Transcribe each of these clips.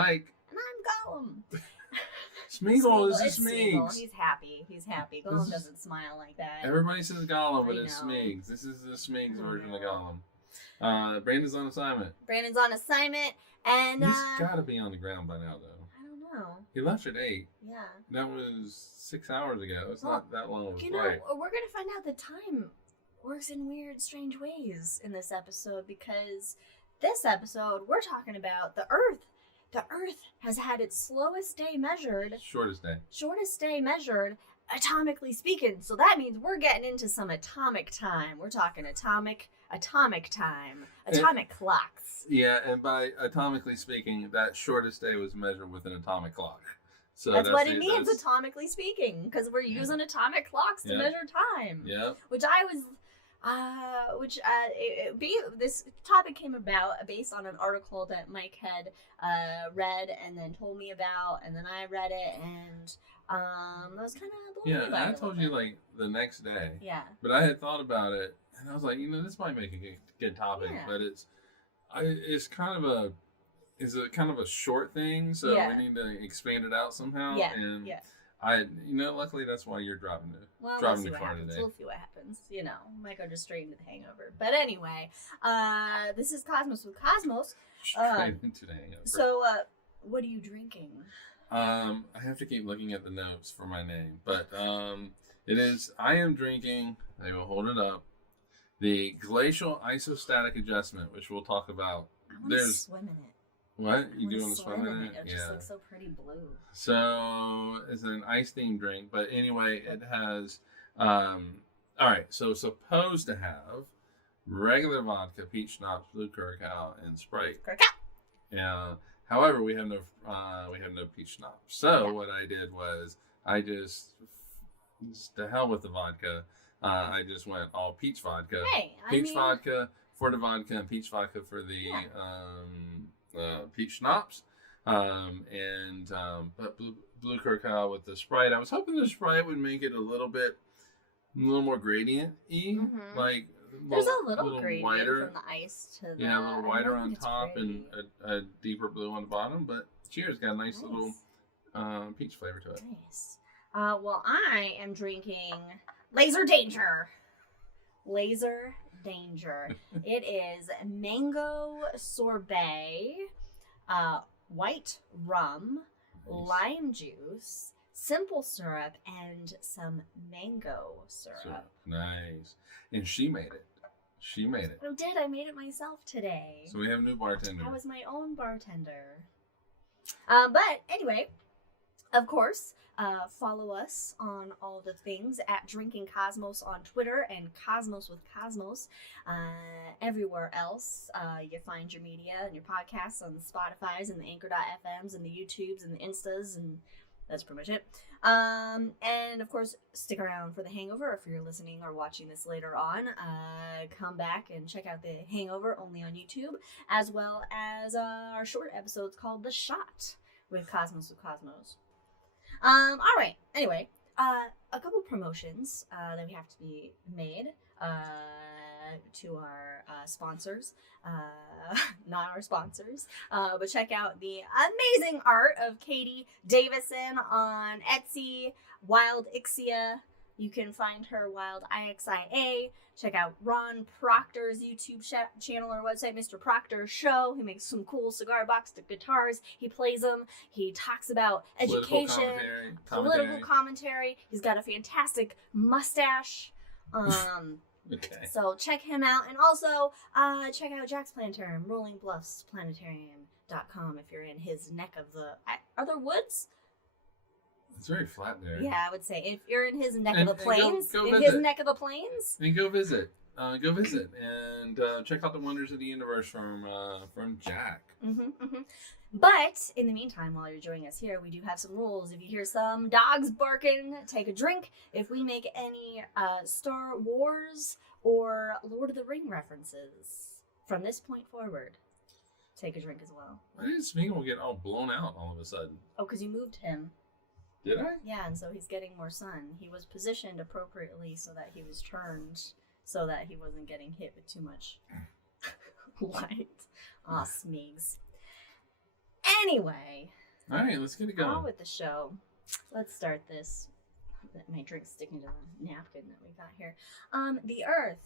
Mike. And I'm Gollum. Smeagol, this is Smeagol. Smeegs. He's happy. Gollum doesn't smile like that. Everybody says Gollum, but it's Smeegs. This is the Smeegs version of Gollum. Brandon's on assignment. And he's got to be on the ground by now, though. I don't know. He left at 8. Yeah. That was 6 hours ago. It's not that long of a flight. We're going to find out that time works in weird, strange ways in this episode, because this episode, we're talking about the Earth. The Earth has had its slowest day measured. Shortest day measured, atomically speaking. So that means we're getting into some atomic time. We're talking atomic time. Atomic clocks. Yeah, and by atomically speaking, that shortest day was measured with an atomic clock. So that's what it means, atomically speaking, because we're using atomic clocks to measure time. Yeah. This topic came about based on an article that Mike had read and then told me about, and then I read it, and I was kind of blown away by it. Yeah, I told you like the next day. Yeah. But I had thought about it, and I was like, this might make a good topic, but it's kind of a short thing, so we need to expand it out somehow. Yeah. And luckily that's why you're driving the car today. We'll see what happens. Might go just straight into the Hangover. But anyway, this is Cosmos with Cosmos. Straight into the Hangover. So, what are you drinking? I have to keep looking at the notes for my name, but I am drinking, I will hold it up, the Glacial Isostatic Adjustment, which we'll talk about. I want to swim in it. What? You do want to swim in it? It just looks so pretty blue. So, it's an ice-themed drink, but anyway, it has, alright, so supposed to have regular vodka, peach schnapps, blue curacao, and Sprite. Curacao! Yeah. However, we have no peach schnapps. So what I did was I just to hell with the vodka. I just went all peach vodka. Hey, vodka for the vodka and peach vodka for the peach schnapps. But blue curacao with the Sprite. I was hoping the Sprite would make it a little more gradient-y. Mm-hmm. Like there's a little gradient wider from the ice to the... Yeah, a little wider on top and a deeper blue on the bottom. But cheers, got a nice little peach flavor to it. Nice. Well, I am drinking Laser Danger. Laser Danger. It is mango sorbet, white rum, lime juice, simple syrup, and some mango syrup. Nice. And she made it. I did. I made it myself today. So we have a new bartender. I was my own bartender. But anyway, of course, follow us on all the things at Drinking Cosmos on Twitter and Cosmos with Cosmos. Everywhere else, you find your media and your podcasts on the Spotifys and the Anchor.fms and the YouTubes and the Instas, and that's pretty much it. And of course, stick around for The Hangover if you're listening or watching this later on. Come back and check out The Hangover only on YouTube, as well as our short episodes called The Shot with Cosmos. All right. Anyway, a couple promotions that we have to be made to our sponsors. Not our sponsors, but check out the amazing art of Katie Davison on Etsy, Wildixia. You can find her Wildixia. Check out Ron Proctor's YouTube channel or website, Mr. Proctor Show. He makes some cool cigar box guitars. He plays them. He talks about education, political commentary. He's got a fantastic mustache. Okay. So check him out. And also check out Jack's Planetarium, Rolling Bluffs Planetarium.com if you're in his neck of the... Are there woods? It's very flat there. Yeah, I would say if you're in his neck of the plains, go in visit. his neck of the plains, and go visit, and check out the wonders of the universe from Jack. But in the meantime, while you're joining us here, we do have some rules. If you hear some dogs barking, take a drink. If we make any Star Wars or Lord of the Ring references from this point forward, take a drink as well. Why did Smeagol get all blown out all of a sudden? Oh, because you moved him. Did I? Yeah, and so he's getting more sun. He was positioned appropriately so that he was turned so that he wasn't getting hit with too much light. Aw, Smeegs. Anyway. All right, let's get it going. On with the show. Let's start this. My drink's sticking to the napkin that we got here. The Earth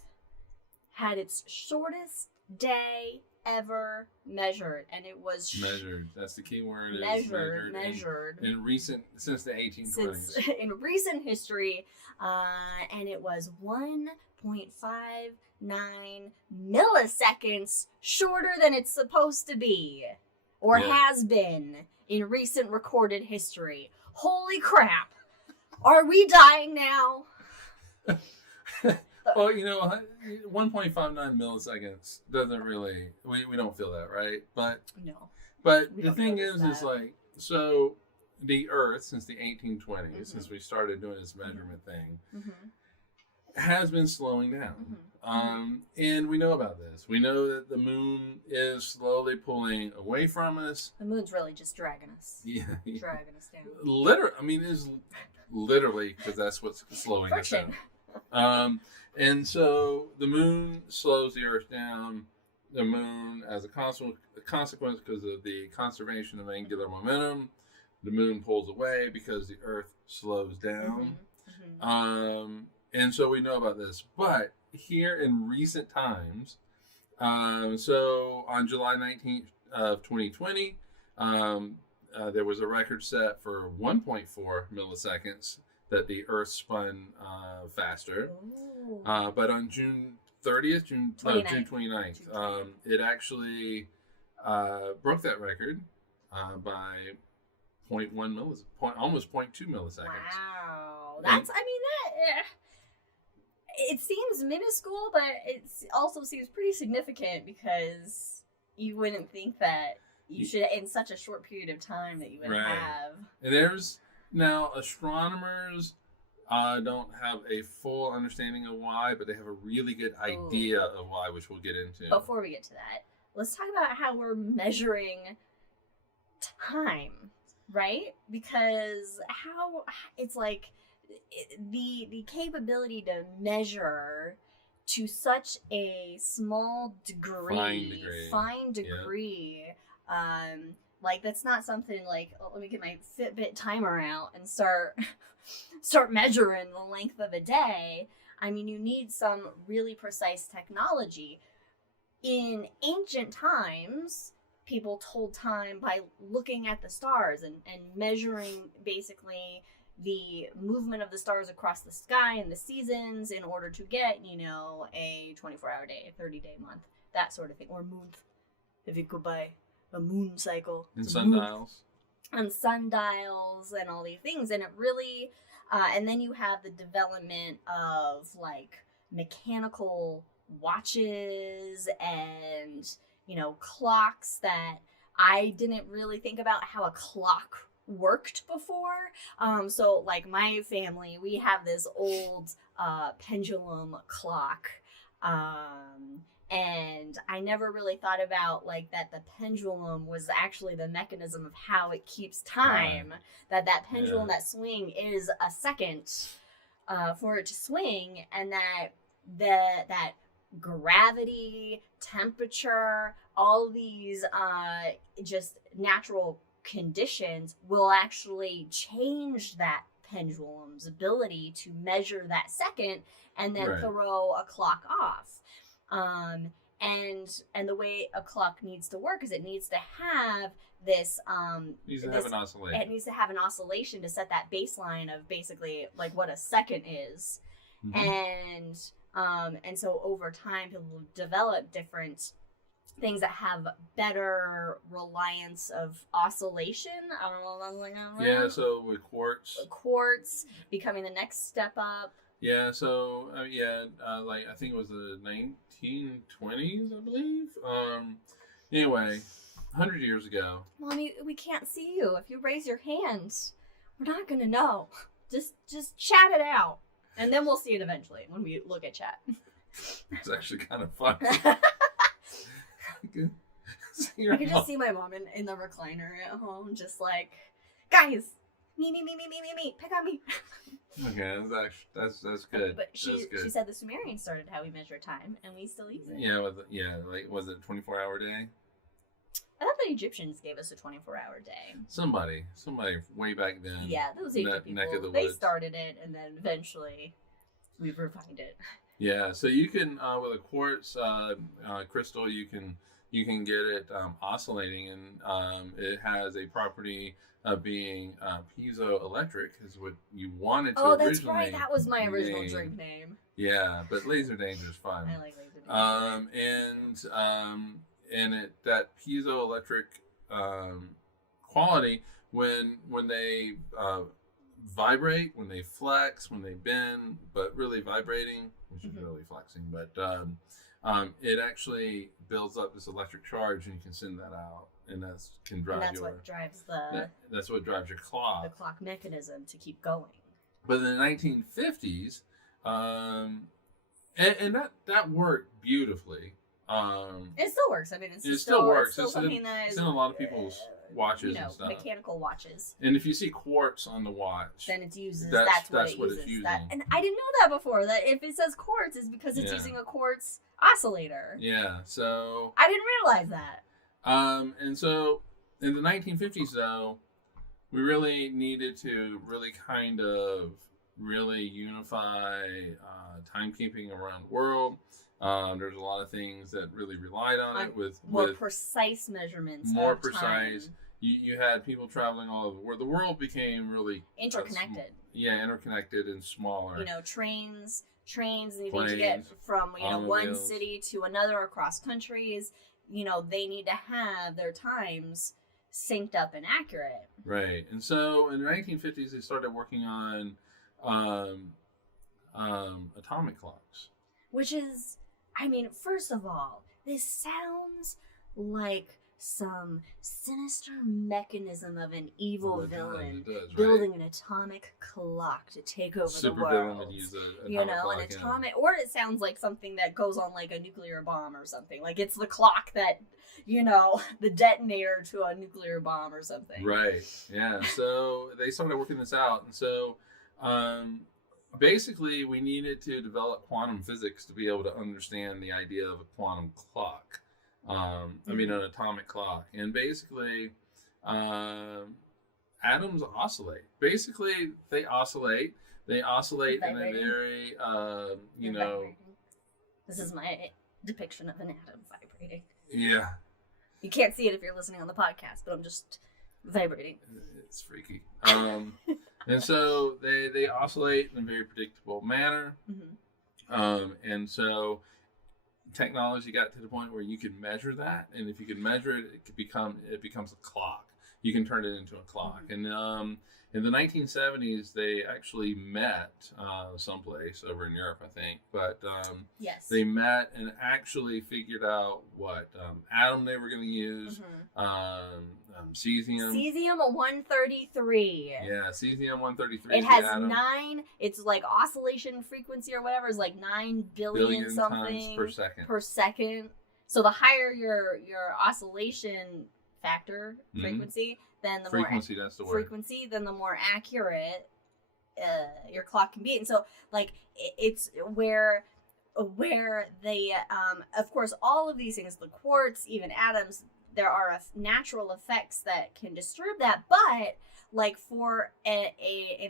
had its shortest day ever measured, and it was measured. That's the key word. Measured. In recent, since the 1820s. In recent history, and it was 1.59 milliseconds shorter than it's supposed to be, or has been in recent recorded history. Holy crap! Are we dying now? Well, 1.59 milliseconds doesn't really, we don't feel that, right? But no. But the thing is like, so the Earth, since the 1820s, since we started doing this measurement thing, has been slowing down. And we know about this. We know that the moon is slowly pulling away from us. The moon's really just dragging us. Yeah. Dragging us down. It's literally, because that's what's slowing us down. And so the moon slows the Earth down. The moon, as a consequence, because of the conservation of angular momentum, the moon pulls away because the Earth slows down. And so we know about this. But here in recent times, so on July 19th of 2020, there was a record set for 1.4 milliseconds that the Earth spun faster. But on June 29th, it actually broke that record by 0.1 almost 0.2 milliseconds. Wow. It seems minuscule, but it also seems pretty significant, because you wouldn't think that you should, in such a short period of time, that you would have. And there's now astronomers don't have a full understanding of why, but they have a really good idea of why, which we'll get into. Before we get to that, let's talk about how we're measuring time, right? Because how it's like the capability to measure to such a small fine degree. Like, that's not something like, let me get my Fitbit timer out and start measuring the length of a day. I mean, you need some really precise technology. In ancient times, people told time by looking at the stars and measuring basically the movement of the stars across the sky and the seasons in order to get, a 24-hour day, a 30-day month, that sort of thing, or month, if you could buy a moon cycle. And sundials. And sundials and all these things. And it really, and then you have the development of like mechanical watches and, clocks that I didn't really think about how a clock worked before. So like my family, we have this old pendulum clock. And I never really thought about like that the pendulum was actually the mechanism of how it keeps time. That pendulum, that swing is a second for it to swing, and that gravity, temperature, all these just natural conditions will actually change that pendulum's ability to measure that second and then throw a clock off. And the way a clock needs to work is it needs to have this it needs to have an oscillation. It needs to have an oscillation to set that baseline of basically like what a second is. And so over time people will develop different things that have better reliance of oscillation. Yeah, so with quartz becoming the next step up. Yeah, so like I think it was the 1920s, I believe. Anyway, 100 years ago. Well, I mean, we can't see you. If you raise your hand, we're not gonna know. Just chat it out, and then we'll see it eventually when we look at chat. It's actually kind of fun. I can just see my mom in the recliner at home, just like, guys, me, pick on me. Okay, that's good. But she said the Sumerians started how we measure time, and we still use it. Yeah, was it 24-hour day? I thought the Egyptians gave us a 24-hour day. Somebody way back then. Yeah, those ancient neck of people, the they woods. started it, and then eventually we've refined it. Yeah, so you can with a quartz crystal, you can get it oscillating, and it has a property of being piezoelectric, is what you wanted to originally. Oh, that's right. That was my original name. drink name. Yeah, but laser danger is fun. I like laser danger. And that piezoelectric quality when they vibrate, when they flex, when they bend, but really vibrating, which is really flexing, but it actually builds up this electric charge, and you can send that out, and that's what drives that's what drives your clock. The clock mechanism to keep going. But in the 1950s, and that worked beautifully. It still works. I mean, it still works. It's still something that is in a lot of people's watches and stuff. Mechanical watches. And if you see quartz on the watch, then it uses. That's what it what uses. It's using. And I didn't know that before. That if it says quartz, is because it's using a quartz oscillator. Yeah. So I didn't realize that. And so in the 1950s, though, we really needed to kind of unify timekeeping around the world. There's a lot of things that really relied on it with precise measurements. More precise. You had people traveling all over the world. The world became really interconnected. Interconnected and smaller. Trains needing to get from one city to another across countries. They need to have their times synced up and accurate. Right. And so in the 1950s, they started working on atomic clocks. Which is, I mean, first of all, this sounds like some sinister mechanism of an evil villain building an atomic clock to take over the world. Villain would use an atomic, or it sounds like something that goes on like a nuclear bomb or something. Like it's the clock that, the detonator to a nuclear bomb or something. Right. Yeah. So they started working this out, and so basically we needed to develop quantum physics to be able to understand the idea of a quantum clock. An atomic clock. And basically, atoms oscillate. Basically, they oscillate. They oscillate in a very, Vibrating. This is my depiction of an atom vibrating. Yeah. You can't see it if you're listening on the podcast, but I'm just vibrating. It's freaky. And so they oscillate in a very predictable manner. Mm-hmm. And so technology got to the point where you could measure that, and if you could measure it, it becomes a clock. You can turn it into a clock. Mm-hmm. And in the 1970s, they actually met someplace over in Europe, I think. But yes, they met and actually figured out what atom they were going to use. Mm-hmm. Cesium. Cesium-133. Yeah, cesium-133. It has 9. It's like oscillation frequency or whatever is like 9 billion something times per second. So the higher your oscillation factor frequency, then the frequency. That's the word. Frequency, then the more accurate your clock can be. And so, like, it's where they, of course, all of these things, the quartz, even atoms, there are natural effects that can disturb that. But like for an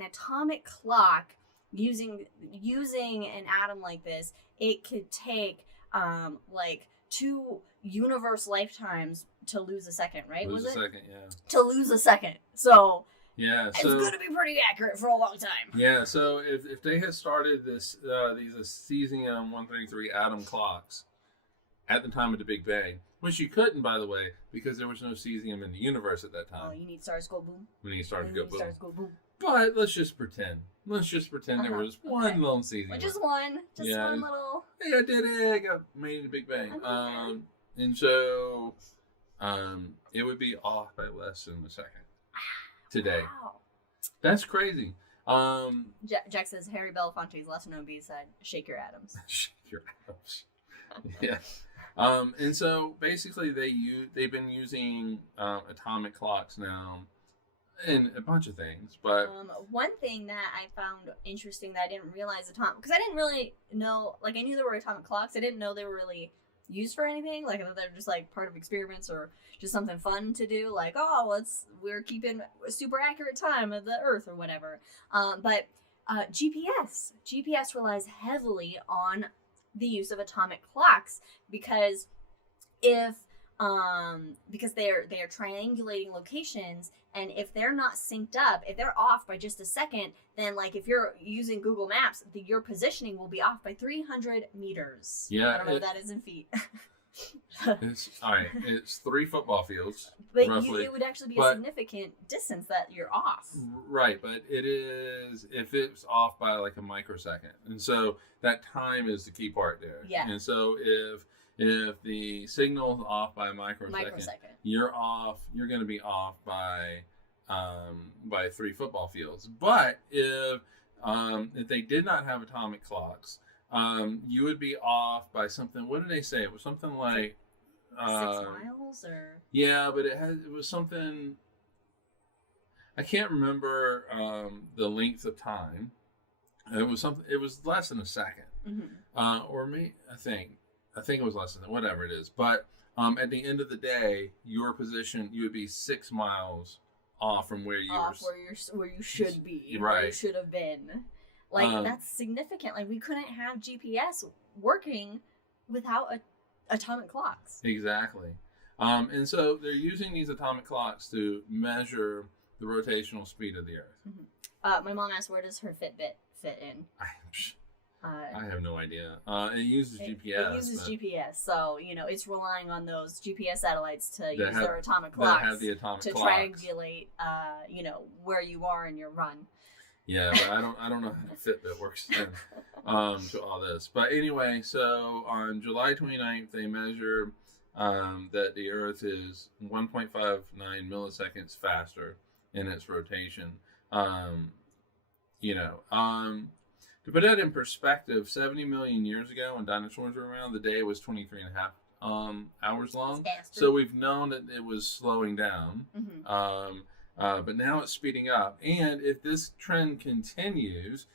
atomic clock, using an atom like this, it could take like 2 universe lifetimes to lose a second, right? Lose a second, yeah. To lose a second. So yeah, it's going to be pretty accurate for a long time. Yeah, so if they had started these cesium-133 atom clocks at the time of the Big Bang, which you couldn't, by the way, because there was no cesium in the universe at that time. Oh, you need stars go boom. We need stars to go boom. Stars go boom. But let's just pretend. There was one lone cesium. Just one. One little. Hey, I did it. I got made in the Big Bang. And so it would be off by less than a second today. Wow. That's crazy. Jack says Harry Belafonte's lesser known B-side, Shake Your Atoms. Shake Your Atoms. Yeah. And so basically they've been using atomic clocks now in a bunch of things, but one thing that I found interesting that I didn't realize because I didn't really know, like I knew there were atomic clocks, I didn't know they were really used for anything. Like, they're just like part of experiments or just something fun to do. Like, oh, we're keeping a super accurate time of the Earth or whatever. But GPS relies heavily on the use of atomic clocks because because they're triangulating locations, and if they're not synced up, if they're off by just a second, then like if you're using Google Maps, your positioning will be off by 300 meters. Yeah, I don't know what that is in feet. It's all right. It's 3 football fields, but roughly. It would actually be a significant distance that you're off. Right, but it is if it's off by like a microsecond, and so that time is the key part there. Yeah. And so if the signal is off by a microsecond, you're off. You're going to be off by 3 football fields. But if they did not have atomic clocks, you would be off by something. What did they say? It was something like 6 miles, or yeah, but it was something. I can't remember the length of time. It was something. It was less than a second, or maybe I think it was less than that, whatever it is. But at the end of the day, your position, you would be 6 miles off from where you where you should be, right? Where you should have been. Like, that's significant. Like, we couldn't have GPS working without atomic clocks. Exactly. And so they're using these atomic clocks to measure the rotational speed of the Earth. My mom asked, where does her Fitbit fit in? I have no idea. It uses GPS. It uses GPS, so it's relying on those GPS satellites to use their atomic clocks to triangulate, where you are in your run. Yeah, but I don't know how Fitbit works then, to all this. But anyway, so on July 29th, they measure that the Earth is 1.59 milliseconds faster in its rotation. To put that in perspective, 70 million years ago when dinosaurs were around, the day was 23 and a half hours long. So we've known that it was slowing down. But now it's speeding up. And if this trend continues,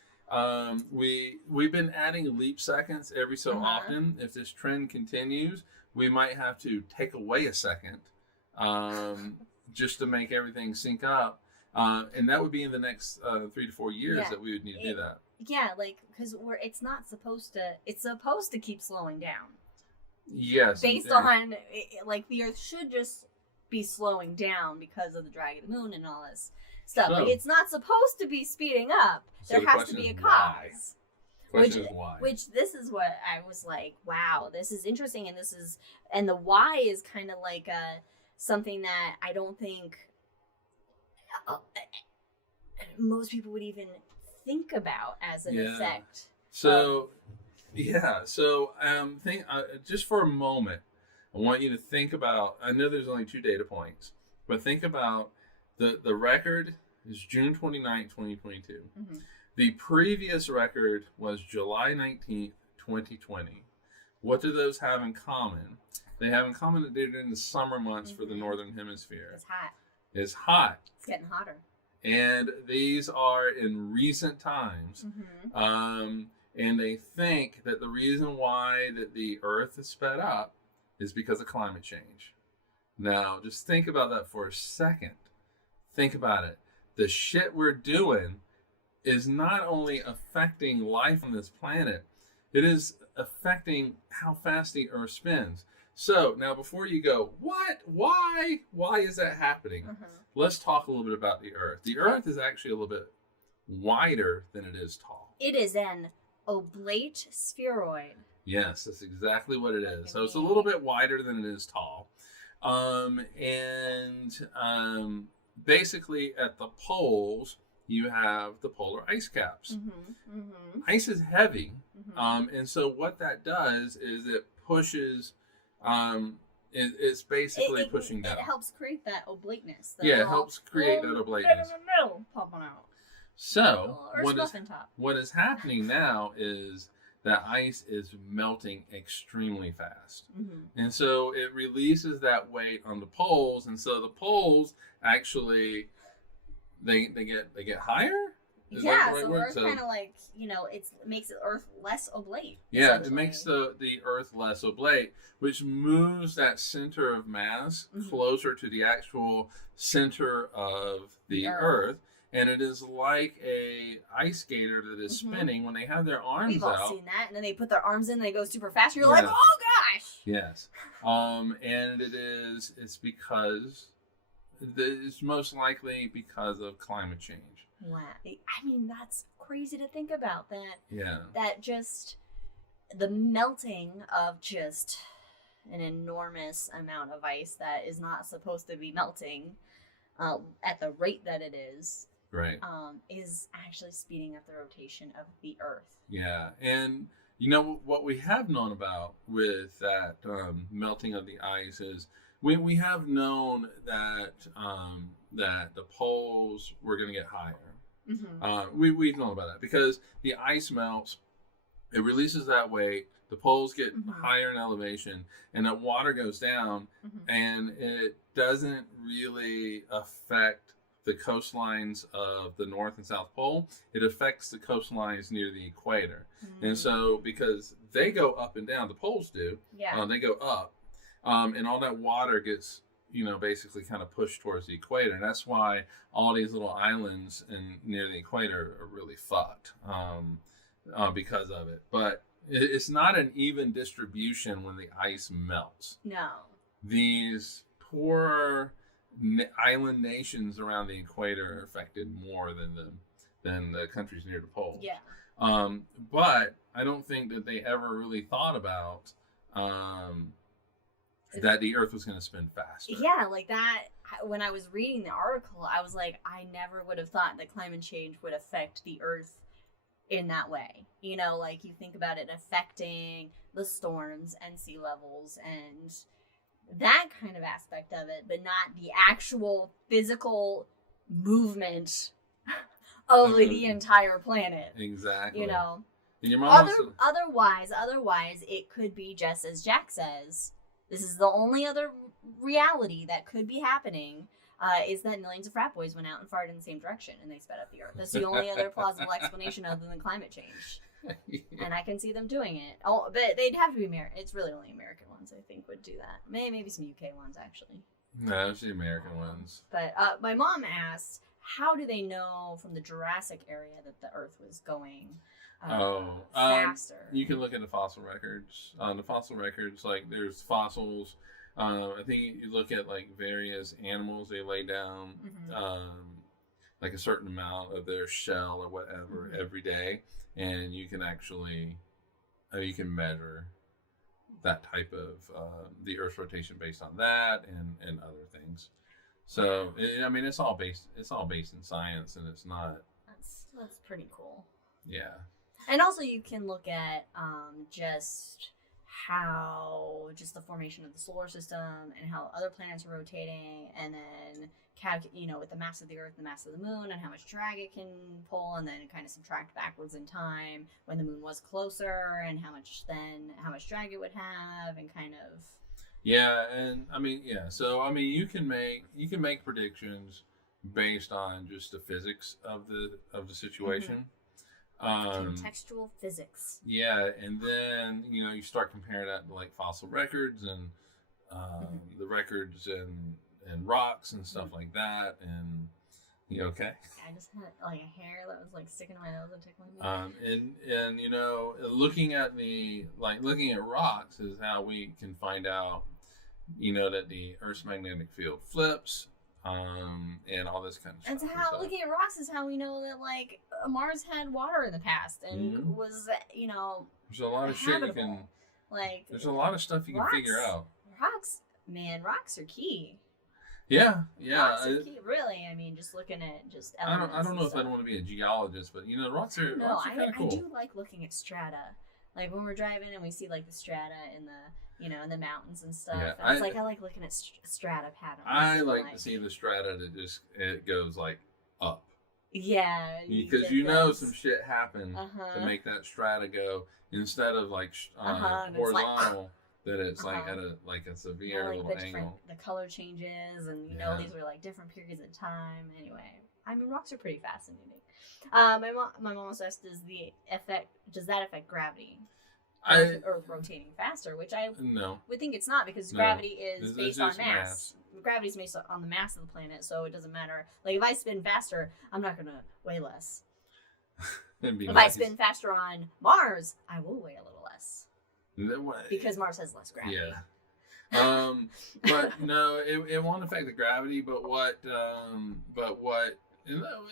we've been adding leap seconds every so often. If this trend continues, we might have to take away a second just to make everything sync up. And that would be in the next 3 to 4 years that we would need to do that. Yeah, like, because it's supposed to keep slowing down. Yes. Based on, like, the Earth should just be slowing down because of the drag of the moon and all this stuff. So, like, it's not supposed to be speeding up. There has to be a cause. Question is why. Which this is what I was like, wow, this is interesting, and the why is kind of like something that I don't think most people would even think about as an effect. So, just for a moment, I want you to think about, I know there's only 2 data points, but think about the record is June 29th, 2022. The previous record was July 19th, 2020. What do those have in common? They have in common that they're in the summer months for the Northern Hemisphere. It's hot. It's hot. It's getting hotter. And these are in recent times. And they think that the reason why that the Earth is sped up is because of climate change. Now, just think about that for a second. Think about it. The shit we're doing is not only affecting life on this planet, it is affecting how fast the Earth spins. So, now before you go, what? Why is that happening? Let's talk a little bit about the Earth. The Earth is actually a little bit wider than it is tall. It is an oblate spheroid. Yes, that's exactly what it is. So it's a little bit wider than it is tall. Basically at the poles, you have the polar ice caps. Ice is heavy. And so what that does is it pushes, it's basically pushing down. It helps create that oblateness. It helps create that oblateness. Popping out. So what is happening now is that ice is melting extremely fast. And so it releases that weight on the poles. And so the poles actually, they get higher Is Yeah, that the right so word? Earth kind of like, it makes Earth less oblate. Yeah, it essentially. makes the Earth less oblate, which moves that center of mass closer to the actual center of the Earth. And it is like a ice skater that is spinning when they have their arms We've all out. seen that, and then they put their arms in and they go super fast. You're like, oh gosh! Yes. And it's because it's most likely because of climate change. Wow. I mean, that's crazy to think about that. Yeah. That just the melting of just an enormous amount of ice that is not supposed to be melting at the rate that it is. Right. Is actually speeding up the rotation of the Earth. Yeah. And what we have known about with that melting of the ice is we have known that that the poles were going to get higher. We've known about that because the ice melts, it releases that weight, the poles get higher in elevation, and the water goes down, and it doesn't really affect the coastlines of the North and South Pole. It affects the coastlines near the equator. And so because they go up and down, the poles do, they go up, and all that water gets basically kind of pushed towards the equator. And that's why all these little islands near the equator are really fucked because of it. But it's not an even distribution when the ice melts. No. These poor island nations around the equator are affected more than the countries near the poles. Yeah. But I don't think that they ever really thought about that the Earth was going to spin faster. Yeah, like that. When I was reading the article, I was like, I never would have thought that climate change would affect the Earth in that way. Like you think about it affecting the storms and sea levels and that kind of aspect of it, but not the actual physical movement of the entire planet. Exactly. And your mom otherwise, it could be just as Jack says. This is the only other reality that could be happening, is that millions of frat boys went out and farted in the same direction and they sped up the Earth. That's the only other plausible explanation other than climate change. Yeah. And I can see them doing it. Oh, but they'd have to be American. It's really only American ones, I think, would do that. Maybe some UK ones, actually. No, it's the American ones. But my mom asked, how do they know from the Jurassic area that the Earth was going faster? You can look at the fossil records. The fossil records, like there's fossils. I think you look at like various animals, they lay down like a certain amount of their shell or whatever every day, and you can actually you can measure that type of the Earth's rotation based on that and other things. So it's all based in science, and it's not. That's pretty cool. Yeah. And also you can look at just how just the formation of the solar system and how other planets are rotating, and then with the mass of the Earth, the mass of the Moon, and how much drag it can pull, and then kind of subtract backwards in time when the Moon was closer, and how much drag it would have, and kind of. Yeah, and so you can make predictions based on just the physics of the situation. Contextual physics. Yeah, and then you start comparing that to like fossil records and the records and rocks and stuff like that. And you okay? I just had like a hair that was like sticking to my nose and tickling me. And looking at rocks is how we can find out that the Earth's magnetic field flips. And all this kind of stuff. And so looking at rocks is how we know that like Mars had water in the past and was there's a lot of habitable. Shit you can there's a like lot of stuff you can figure out. Rocks are key. Yeah. Rocks are key, really. Just looking at just elements. I don't know if I'd want to be a geologist, but rocks are kind of cool. I do like looking at strata. Like when we're driving and we see like the strata in the in the mountains and stuff. Yeah, and I like looking at strata patterns. I like to see the strata that it goes like up. Yeah. Because some shit happened to make that strata go instead of like horizontal. That it's like at a severe little angle. The color changes, and these are like different periods of time. Anyway. I mean, rocks are pretty fascinating. My mom also asked, does that affect gravity? Earth rotating faster, which I would think it's not, because gravity is based on mass. Gravity is based on the mass of the planet, so it doesn't matter. Like, if I spin faster, I'm not gonna weigh less. If I spin faster on Mars, I will weigh a little less. Because Mars has less gravity. Yeah. But no, it won't affect the gravity. But what?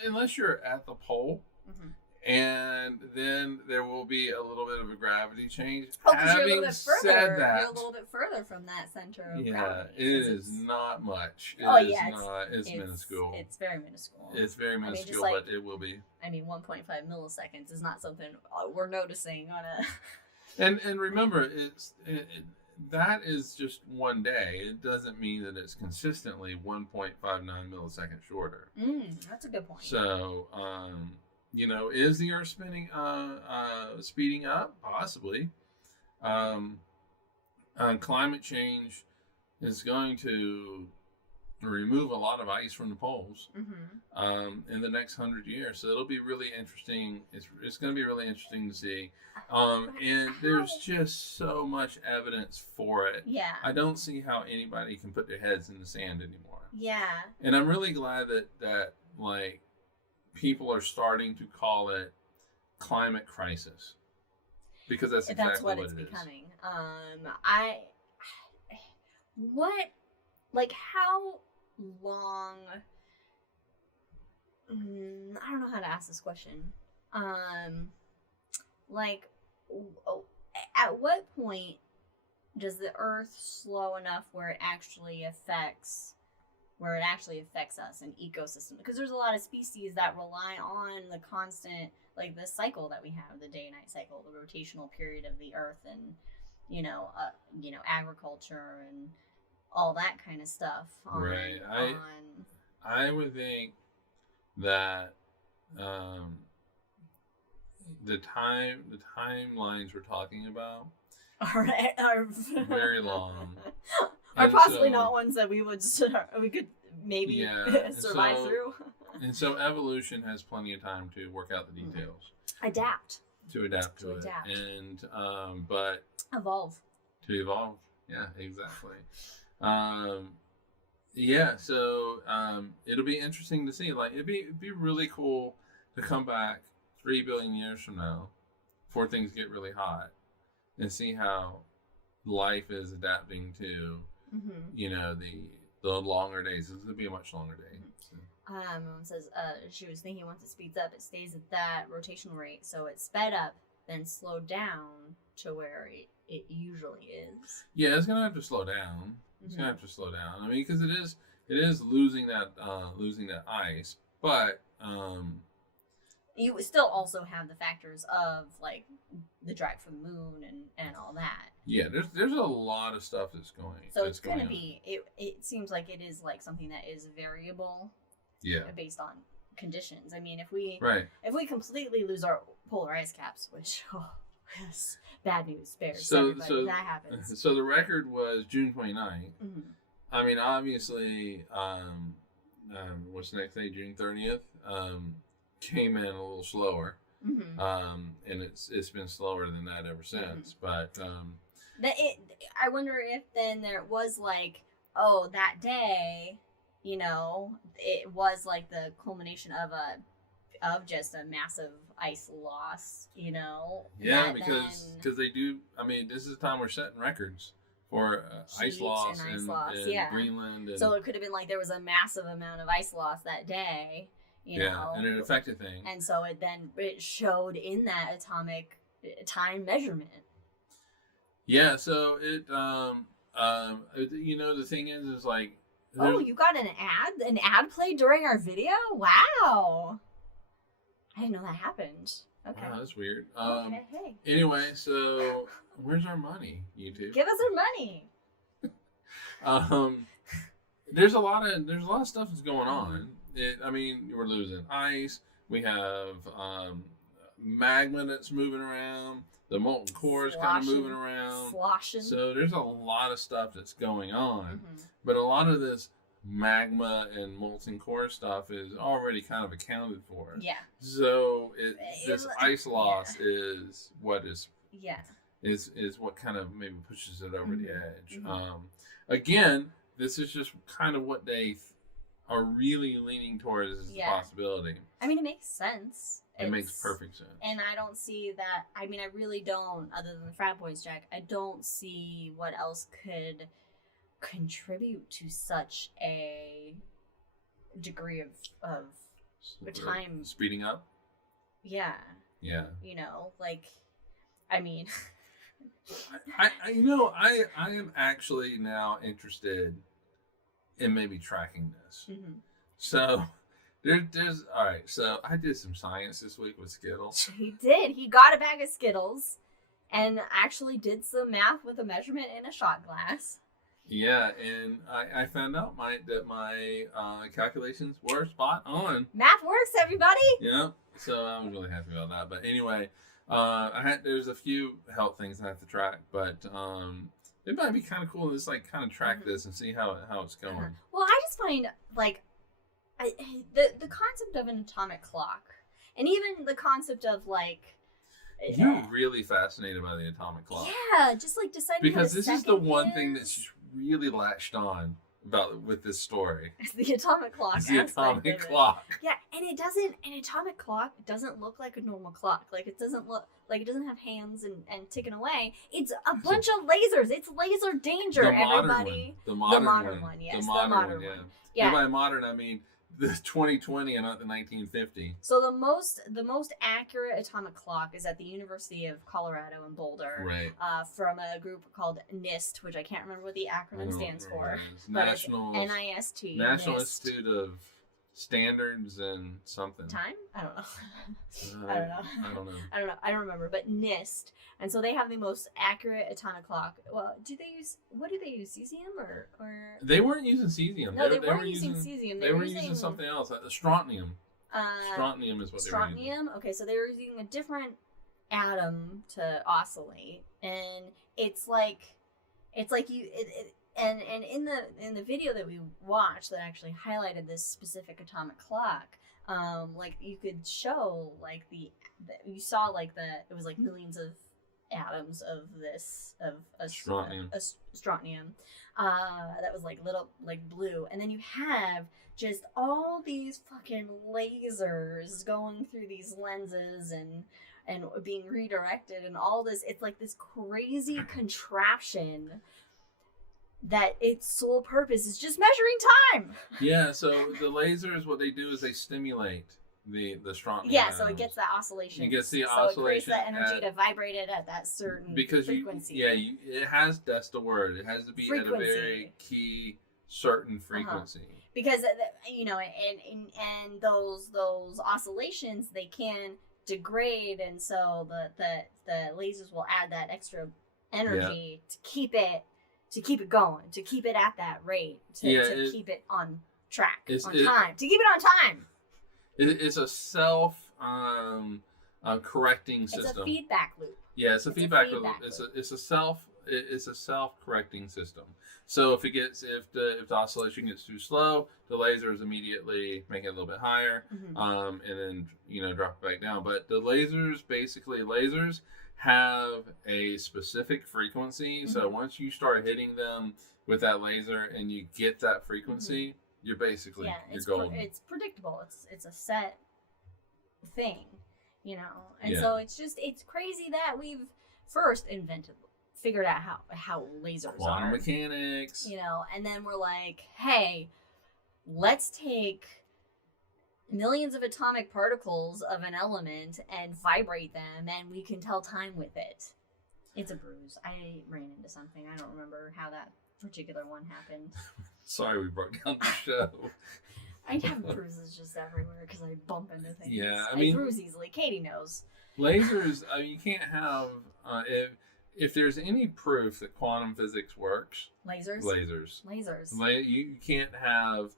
Unless you're at the pole, and then there will be a little bit of a gravity change. Oh, because you're a little bit further. You're a little bit further from that center of gravity. Yeah, it is not much. It's minuscule. It's very minuscule. It's very minuscule, but it will be. I mean, 1.5 milliseconds is not something we're noticing on a. And remember, that is just one day. It doesn't mean that it's consistently 1.59 milliseconds shorter. That's a good point. So, is the Earth spinning, speeding up? Possibly. Climate change is going to remove a lot of ice from the poles in the next 100 years. So it'll be really interesting. It's going to be really interesting to see. And there's just so much evidence for it. Yeah. I don't see how anybody can put their heads in the sand anymore. Yeah. And I'm really glad that like, people are starting to call it climate crisis, because that's exactly what it's becoming. How long? I don't know how to ask this question. At what point does the Earth slow enough where it actually affects us and ecosystem? Because there's a lot of species that rely on the constant, like, the cycle that we have, the day-night cycle, the rotational period of the Earth, and agriculture and all that kind of stuff. Right. I would think that the timelines we're talking about are very long. Are possibly not ones that we could maybe survive through. And so evolution has plenty of time to work out the details. Adapt to it. And but evolve. To evolve. Yeah, exactly. So it'll be interesting to see. Like, it'd be really cool to come back 3 billion years from now before things get really hot and see how life is adapting to the longer days. This would be a much longer day. So. Mom says she was thinking once it speeds up, it stays at that rotational rate. So it sped up, then slowed down to where it usually is. Yeah, it's gonna have to slow down. It's gonna have to slow down. I mean, because it is losing that ice, but you still also have the factors of, like, the drag from the moon and all that. Yeah, there's a lot of stuff that's going. So it's going to be. It seems like it is, like, something that is variable. Yeah. Based on conditions. I mean, if we completely lose our polar ice caps, which yes, bad news bears everybody. So that happens. So the record was June 29th. I mean, obviously, what's the next day? June 30th. Came in a little slower, and it's been slower than that ever since. But I wonder if then there was, like, that day, it was like the culmination of just a massive ice loss, Yeah, because they do. I mean, this is the time we're setting records for ice loss in Greenland. And, so it could have been like there was a massive amount of ice loss that day. And it affected things. And so it showed in that atomic time measurement. Yeah, so the thing is like... Oh, you got an ad played during our video? Wow. I didn't know that happened. Okay. Wow, that's weird. Okay. Anyway, so where's our money, YouTube? Give us our money. There's a lot of stuff that's going on. We're losing ice. We have magma that's moving around. The molten core is kind of moving around. Sloshing. So there's a lot of stuff that's going on. But a lot of this magma and molten core stuff is already kind of accounted for. Yeah. So this ice loss is what is what kind of maybe pushes it over the edge. Again, this is just kind of what they are really leaning towards as a possibility. I mean, it makes sense. It makes perfect sense. And I don't see that. I mean, I really don't, other than the frat boys, Jack, I don't see what else could contribute to such a degree of time. Speeding up? Yeah. Yeah. You know, like, I mean... I am actually now interested in maybe tracking this. So there's all right. So I did some science this week with Skittles. He did. He got a bag of Skittles and actually did some math with a measurement in a shot glass. Yeah, and I found out that my calculations were spot on. Math works, everybody. Yeah. So I was really happy about that. But anyway. There's a few health things I have to track, but it might be kind of cool to just like kind of track this and see how it's going. Well, I just find like the concept of an atomic clock, and even the concept of like you're really fascinated by the atomic clock. Yeah, just like deciding because this is the one thing that she's really latched on about with this story. It's the atomic clock. It's the atomic clock. Yeah, and an atomic clock doesn't look like a normal clock. Like it doesn't have hands and ticking away. It's a bunch of lasers. It's laser danger, everybody. The modern one. Yes, the modern one. Yeah. And by modern, I mean the 2020 and not the 1950. So the most accurate atomic clock is at the University of Colorado in Boulder, right? From a group called NIST, which I can't remember what the acronym stands for. National NIST. National Institute of Standards and something. Time? I don't know. I don't remember. But NIST, and so they have the most accurate atomic clock. Well, what do they use? Cesium or? They weren't using cesium. No, they weren't using cesium. They were using something else. Strontium. Strontium is what they were using. Strontium. Okay, so they were using a different atom to oscillate, and it's like you. And in the video that we watched that actually highlighted this specific atomic clock, like you could show like you saw like it was like millions of atoms of this of strontium that was like little like blue, and then you have just all these fucking lasers going through these lenses and being redirected and all this. It's like this crazy contraption that its sole purpose is just measuring time. Yeah, so the lasers, what they do is they stimulate the strontium. Yeah, so it gets that oscillation. It gets the so oscillation. So it creates that energy to vibrate it at that certain frequency. It has, that's the word. It has to be frequency. At a very key certain frequency. Because and those oscillations, they can degrade, and so the lasers will add that extra energy to keep it going, to keep it at that rate, to keep it on track, to keep it on time. It's a self correcting system. It's a feedback loop. Yeah, it's a feedback loop. It's a self correcting system. So if the oscillation gets too slow, the lasers immediately make it a little bit higher, and then drop it back down. But the lasers have a specific frequency. So once you start hitting them with that laser and you get that frequency, you're basically you're golden. It's predictable. It's a set thing, And so it's crazy that we've first figured out how lasers quantum mechanics, and then we're like, hey, let's take millions of atomic particles of an element and vibrate them, and we can tell time with it. It's a bruise. I ran into something. I don't remember how that particular one happened. Sorry, we broke down the show. I have bruises just everywhere because I bump into things. Yeah, I bruise easily. Katie knows. Lasers. You can't have if there's any proof that quantum physics works. Lasers. You can't have.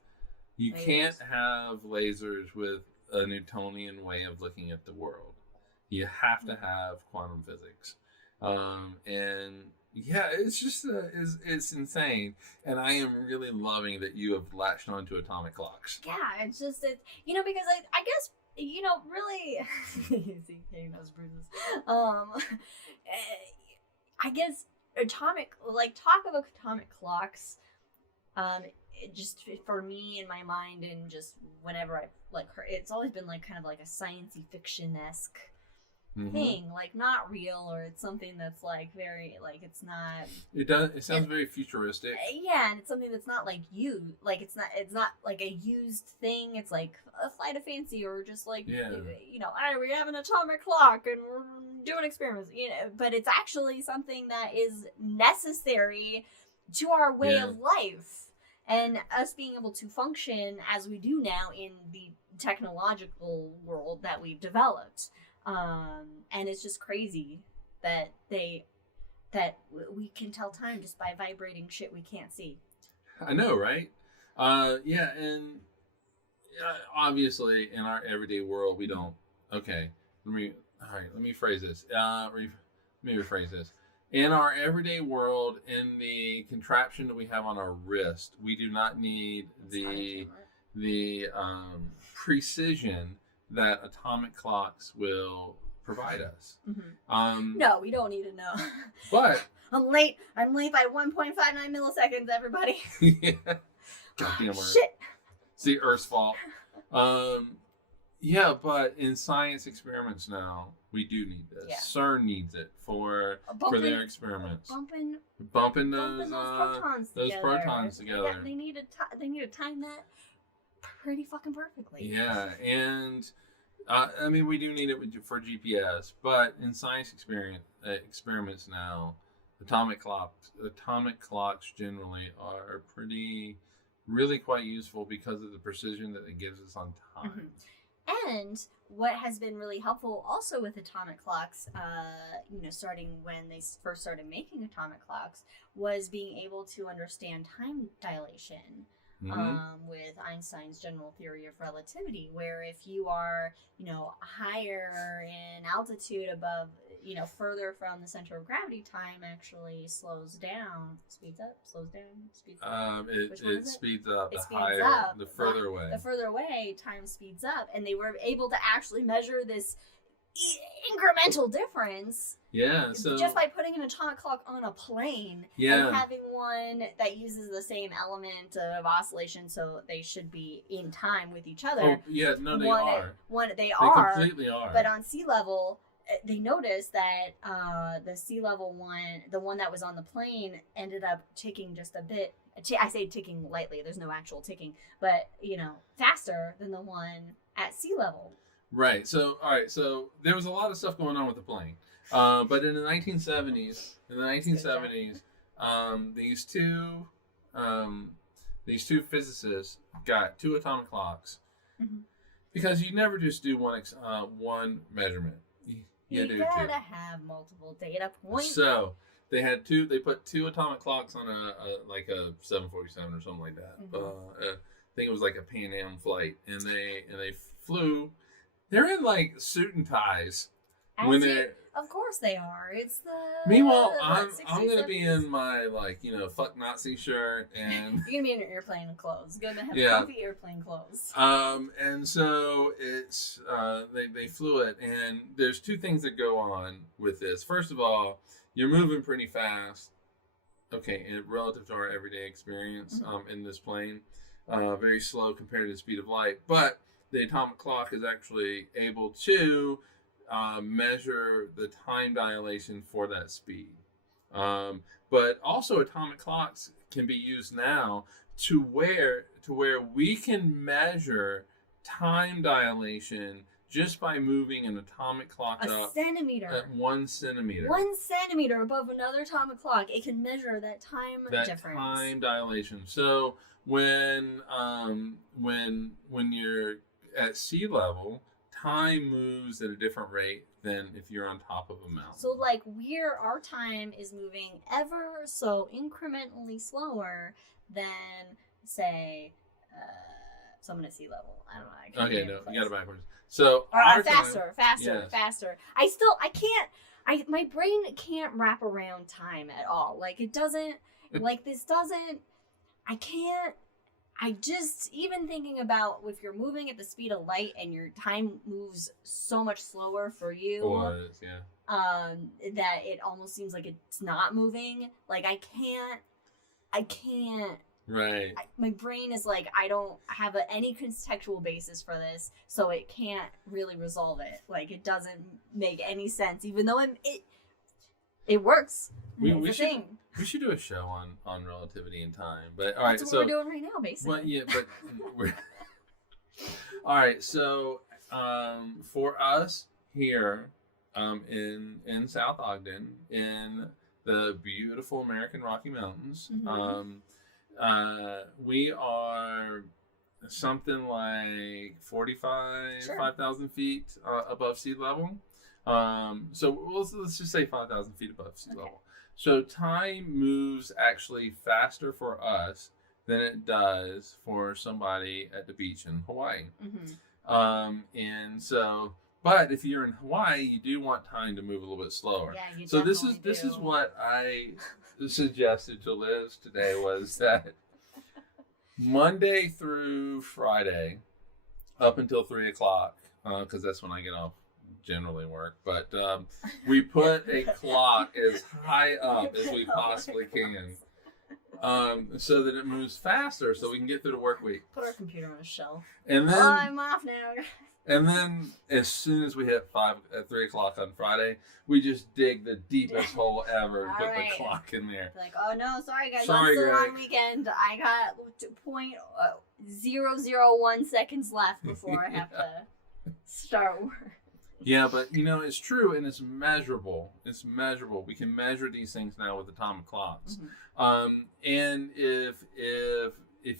You can't have lasers with a Newtonian way of looking at the world. You have to have quantum physics. And Yeah, it's just it's insane, and I am really loving that you have latched onto atomic clocks. Yeah, it's just because I guess really see hitting those bruises. I guess talk of atomic clocks. It just for me in my mind and just whenever I heard, it's always been kind of like a sciencey fiction-esque thing, not real, or it's something that's very it's not. It sounds very futuristic. Yeah, and it's something that's not it's not like a used thing. It's like a flight of fancy, or just hey, we have an atomic clock and we're doing experiments. But it's actually something that is necessary to our way of life. And us being able to function as we do now in the technological world that we've developed. And it's just crazy that we can tell time just by vibrating shit we can't see. I know, right? Yeah, and obviously in our everyday world we don't. Okay, let me phrase this. Let me rephrase this. In our everyday world, in the contraption that we have on our wrist, we do not need the precision that atomic clocks will provide us. No, we don't need to know. But I'm late by 1.59 milliseconds, everybody. Yeah. Goddamn Earth. Shit. See, Earth's fault. Yeah, but in science experiments now, we do need this. Yeah. CERN needs it for their experiments. Bumping those protons together. Yeah, they need to time that pretty fucking perfectly. Yeah, and we do need it for GPS, but in science experiments now, atomic clocks generally are really quite useful because of the precision that it gives us on time. And what has been really helpful also with atomic clocks, starting when they first started making atomic clocks, was being able to understand time dilation. With Einstein's general theory of relativity, where if you are, higher in altitude above, further from the center of gravity, time actually slows down, speeds up, It speeds up. The further away. The further away, time speeds up, and they were able to actually measure this incremental difference. Yeah, so just by putting an atomic clock on a plane and having one that uses the same element of oscillation, so they should be in time with each other. Oh, yeah, no, they are. They completely are. But on sea level, they noticed that the sea level one, the one that was on the plane, ended up ticking just a bit. I say ticking lightly. There's no actual ticking, but faster than the one at sea level. Right. So, all right. So there was a lot of stuff going on with the plane, but in the 1970s, these two physicists got two atomic clocks because you never just do one measurement. You gotta have multiple data points. So they put two atomic clocks on a 747 or something like that. I think it was like a Pan Am flight, and they flew. They're in suit and ties Of course they are. It's the. Meanwhile, I'm gonna be in my fuck Nazi shirt, and you're gonna be in your airplane clothes. You're gonna have comfy airplane clothes. And so it's they flew it, and there's two things that go on with this. First of all, you're moving pretty fast. Okay, relative to our everyday experience in this plane, very slow compared to the speed of light, but the atomic clock is actually able to measure the time dilation for that speed. But also atomic clocks can be used now to where we can measure time dilation just by moving an atomic clock up centimeter. At 1 centimeter. 1 centimeter above another atomic clock, it can measure that time difference. Time dilation. So when you're at sea level, time moves at a different rate than if you're on top of a mountain. So our time is moving ever so incrementally slower than, say, someone at sea level. I don't know. Okay, no, you got it backwards. So faster. I my brain can't wrap around time at all. Like it doesn't, like this doesn't, I can't, I just, even thinking about if you're moving at the speed of light and your time moves so much slower for you, that it almost seems like it's not moving. Like I can't. Right. My brain is like, I don't have any contextual basis for this, so it can't really resolve it. Like it doesn't make any sense, even though it works. We should do a show on relativity and time. But all right, that's what we're doing right now, basically. Well, yeah, but we're all right. So for us here in South Ogden in the beautiful American Rocky Mountains, we are something like 5,000 feet above sea level. So let's just say 5,000 feet above sea level. So time moves actually faster for us than it does for somebody at the beach in Hawaii. And so, but if you're in Hawaii, you do want time to move a little bit slower. Yeah, you so this is what I suggested to Liz today, was that Monday through Friday up until 3:00, because that's when I get off generally work, but we put a clock as high up as we possibly can, so that it moves faster, so we can get through the work week. Put our computer on a shelf. And then I'm off now. And then as soon as we hit 3:00 on Friday, we just dig the deepest hole ever and put the clock in there. Like, oh no, sorry guys, it's the long weekend. I got 0.001 seconds left before I have to start work. Yeah, but it's true, and it's measurable. It's measurable. We can measure these things now with atomic clocks. And if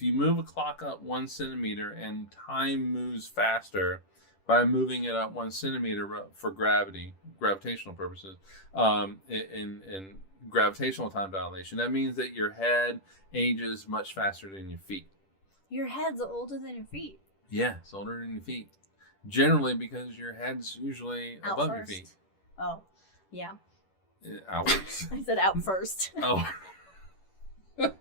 you move a clock up 1 centimeter and time moves faster by moving it up 1 centimeter for gravitational purposes, and gravitational time dilation, that means that your head ages much faster than your feet. Your head's older than your feet. Yeah, it's older than your feet. Generally, because your head's usually above your feet. Oh, yeah. Outwards. I said out first. Oh. How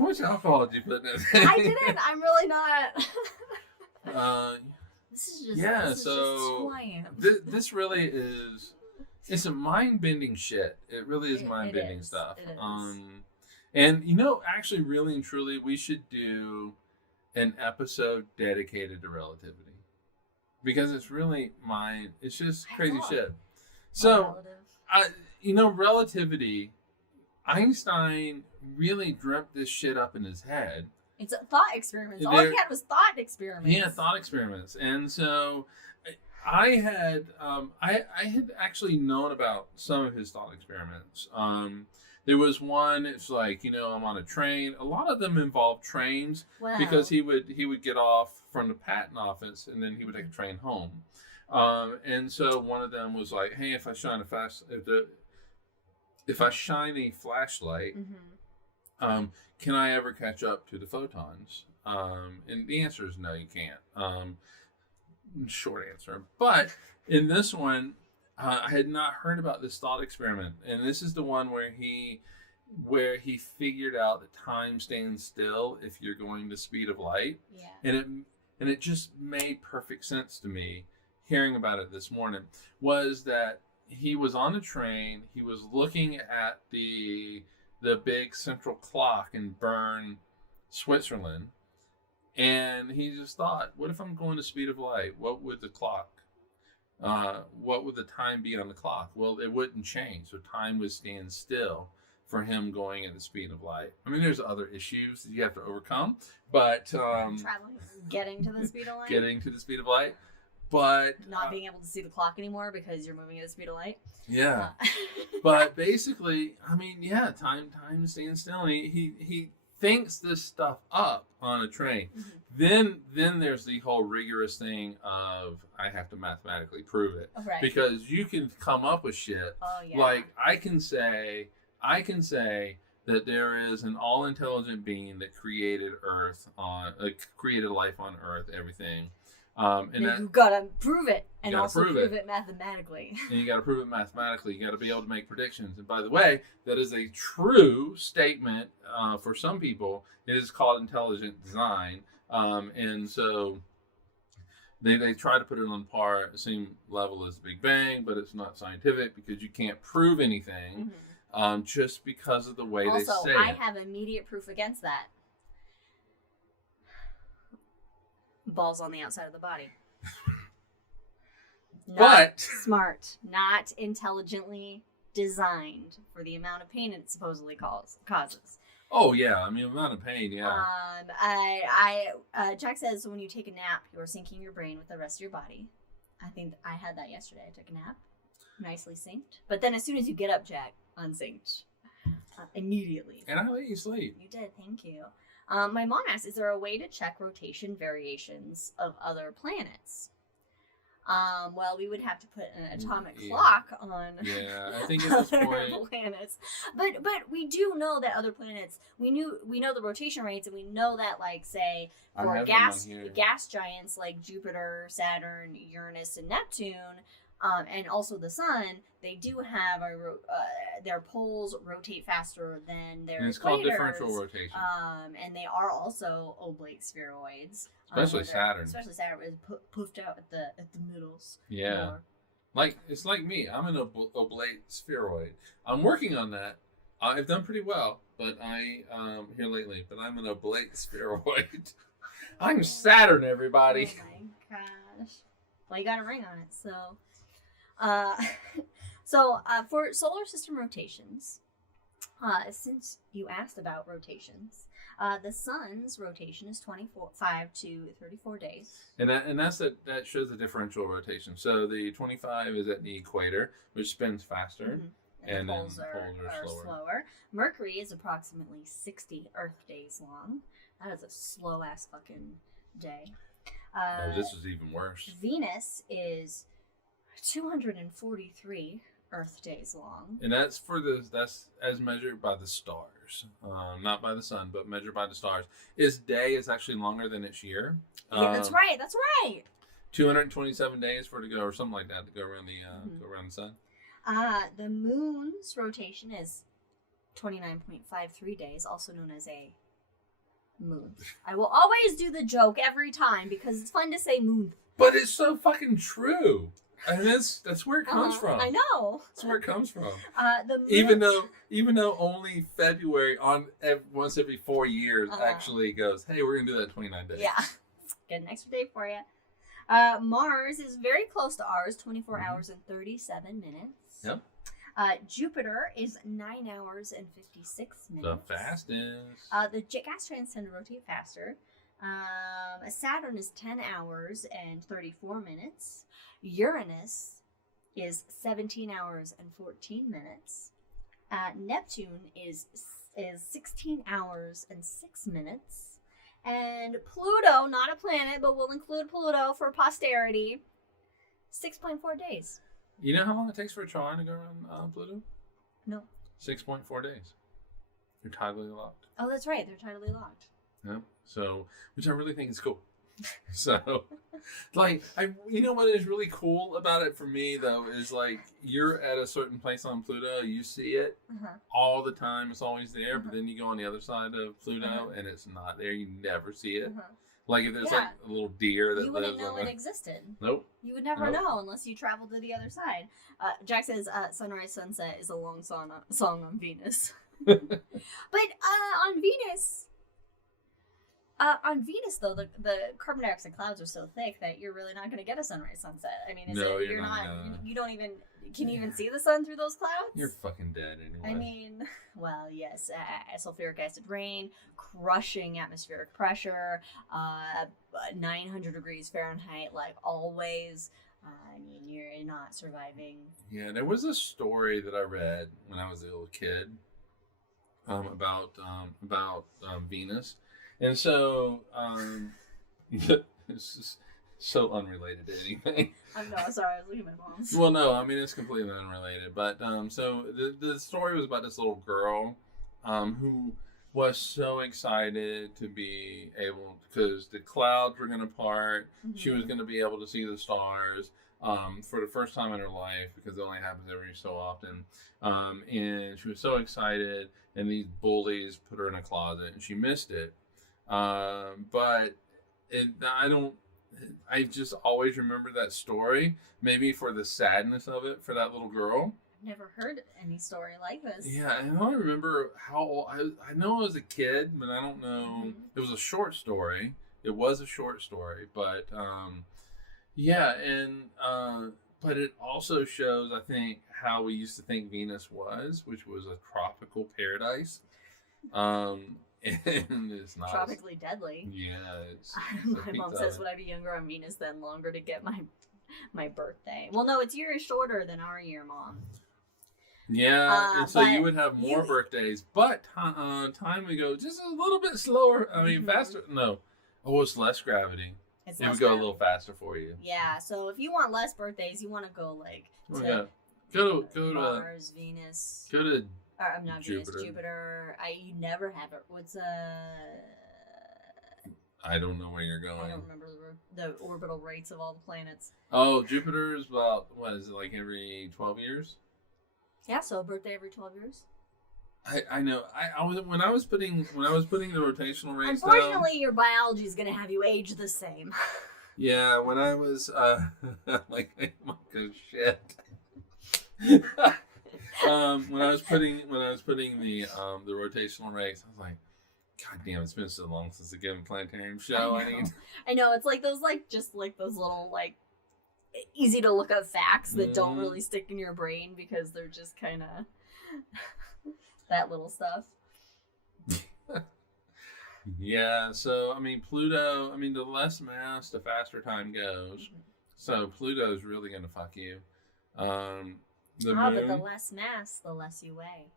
much alcohol did you put in it? I didn't. I'm really not. This is just just who I am. This really is. It's a mind-bending shit. It really is mind-bending stuff. It is. And actually, really and truly, we should do an episode dedicated to relativity, because it's really it's just crazy shit. So, relativity, Einstein really dreamt this shit up in his head. It's a thought experiments. All he had was thought experiments. Yeah, thought experiments. And so I had actually known about some of his thought experiments. There was one, it's like, I'm on a train. A lot of them involve trains. Wow. Because he would get off from the patent office and then he would take a train home. And so one of them was like, hey, if I shine a flashlight, can I ever catch up to the photons? And the answer is no, you can't. Short answer. But in this one, I had not heard about this thought experiment, and this is the one where he figured out that time stands still if you're going the speed of light. Yeah. And it just made perfect sense to me hearing about it this morning. Was that he was on a train, he was looking at the big central clock in Bern, Switzerland, and he just thought, what if I'm going the speed of light? What would the time be on the clock? Well, it wouldn't change. So time would stand still for him going at the speed of light. I mean, there's other issues that you have to overcome, but getting to the speed of light. Getting to the speed of light, but not being able to see the clock anymore because you're moving at the speed of light. Yeah, but basically, I mean, yeah, time stands still. And he thinks this stuff up on a train. Then there's the whole rigorous thing of I have to mathematically prove it. Right. Because you can come up with shit. Oh, yeah. Like I can say that there is an all-intelligent being that created created life on Earth, everything, And you gotta prove it, and also prove it mathematically. And you got to prove it mathematically. You got to be able to make predictions. And by the way, that is a true statement for some people. It is called intelligent design, and so they try to put it on the same level as the Big Bang, but it's not scientific because you can't prove anything just because of the way they say it. Also, I have immediate proof against that. Balls on the outside of the body. Not smart, not intelligently designed for the amount of pain it supposedly causes. Oh yeah, I mean amount of pain, yeah. Jack says so when you take a nap, you're syncing your brain with the rest of your body. I think I had that yesterday. I took a nap, nicely synced. But then as soon as you get up, Jack, unsynced immediately. And I let you sleep. You did, thank you. My mom asked, is there a way to check rotation variations of other planets? Well, we would have to put an atomic clock on I think at this point planets. But we do know that other planets, we know the rotation rates, and we know that, like, say, for gas giants like Jupiter, Saturn, Uranus, and Neptune, and also the sun, they do have their poles rotate faster than their equators. It's called differential rotation. And they are also oblate spheroids. Especially Saturn. Especially Saturn is puffed out at the middles. Yeah. More. Like, it's like me. I'm an oblate spheroid. I'm working on that. I've done pretty well, but here lately, but I'm an oblate spheroid. I'm Saturn, everybody. Oh my gosh. Well, you got a ring on it, so. For solar system rotations, since you asked about rotations, the sun's rotation is 25 to 34 days. And that shows the differential rotation. So the 25 is at the equator, which spins faster. And then poles are slower. Mercury is approximately 60 Earth days long. That is a slow ass fucking day. This is even worse. Venus is 243 Earth days long. And that's as measured by the stars, not by the sun, but measured by the stars. Its day is actually longer than its year. Yeah, that's right. 227 days for it to go, or something like that, to go around the sun. The moon's rotation is 29.53 days, also known as a moon. I will always do the joke every time because it's fun to say moon. But it's so fucking true. And that's where it comes from. I know. That's where it comes from. The moon... even though only February once every 4 years actually goes, hey, we're gonna do that 29 days. Yeah, get an extra day for you. Mars is very close to ours, 24 hours and 37 minutes. Yep. Jupiter is 9 hours and 56 minutes. The fastest. The gas giants tend to rotate faster. Saturn is 10 hours and 34 minutes. Uranus is 17 hours and 14 minutes. Neptune is 16 hours and 6 minutes. And Pluto, not a planet, but we'll include Pluto for posterity, 6.4 days. You know how long it takes for a trine to go around Pluto? No. 6.4 days. They're tidally locked. Oh, that's right. They're tidally locked. Yeah. So, which I really think is cool. So, like, you know what is really cool about it for me, though, is like you're at a certain place on Pluto, you see it all the time, it's always there, but then you go on the other side of Pluto and it's not there, you never see it. Like if there's like a little deer that you lives wouldn't know on it existed. Nope. You would never know unless you traveled to the other side. Jack says Sunrise Sunset is a long song on Venus. But on Venus, though, the carbon dioxide clouds are so thick that you're really not going to get a sunrise sunset. I mean, you're not. You don't even. Can you even see the sun through those clouds? You're fucking dead anyway. I mean, well, yes, sulfuric acid rain, crushing atmospheric pressure, 900 degrees Fahrenheit, like always. I mean, you're not surviving. Yeah, there was a story that I read when I was a little kid about Venus. And so, it's just so unrelated to anything. I'm sorry, I was looking at my mom's. Well, no, I mean, it's completely unrelated. But, so the story was about this little girl, who was so excited to be able, because the clouds were going to part. Mm-hmm. She was going to be able to see the stars for the first time in her life, because it only happens every so often. And she was so excited, and these bullies put her in a closet, and she missed it. But I just always remember that story, maybe for the sadness of it for that little girl. Never heard any story like this. Yeah, and I don't remember how old, I know I was a kid, but I don't know. Mm-hmm. It was a short story. It was a short story, but yeah, and but it also shows, I think, how we used to think Venus was, which was a tropical paradise. And it's not tropically deadly. Yeah, it's my mom says, would I be younger on Venus then longer to get my birthday? Well, no, its year is shorter than our year, Mom. Yeah, and so you would have more birthdays, but time would go just a little bit slower. I mean, faster. No, it's less gravity. It would go a little faster for you. Yeah, so if you want less birthdays, you want to go like go to Mars, Venus. Go to I'm not Jupiter. Venus, Jupiter. You never have it. What's I don't know where you're going. I don't remember the orbital rates of all the planets. Oh, Jupiter is about, what is it, like every 12 years? Yeah, so a birthday every 12 years. I know. I was when I was putting the rotational rates down. Unfortunately, your biology is going to have you age the same. Yeah, when I was like, oh shit. When I was putting the rotational rates, I was like, God damn, it's been so long since the given Planetarium show. I know, it's like those just those little easy to look up facts that don't really stick in your brain because they're just kind of that little stuff. Yeah, so I mean Pluto, the less mass, the faster time goes. Mm-hmm. So Pluto's really gonna fuck you. Moon, but the less mass, the less you weigh.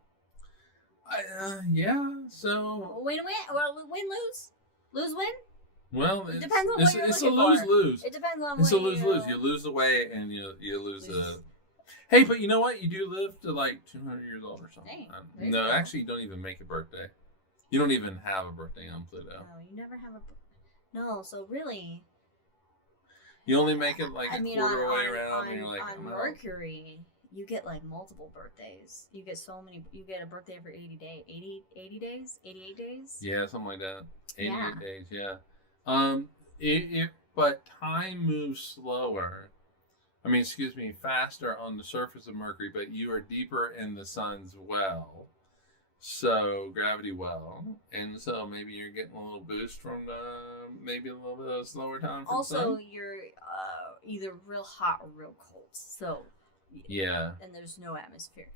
Yeah. So win, lose, win. Well, it depends on what you're it's looking a lose-lose. It depends on it's a lose-lose. You lose the weight and you lose the. Hey, but you know what? You do live to like 200 years old or something. Dang, no, actually, you don't even make a birthday. You don't even have a birthday on Pluto. No, you never have a. No, so really. You only make it like a quarter way around, and you're like, on Mercury. You get multiple birthdays. You get so many. You get a birthday every 80 days. 80 days? 88 days? Yeah, something like that. 88 days, yeah. But time moves slower. Faster on the surface of Mercury, but you are deeper in the sun's well. So, gravity well. And so maybe you're getting a little boost from maybe a little bit of slower time from the sun. Also, you're either real hot or real cold. So... Yeah. And there's no atmosphere.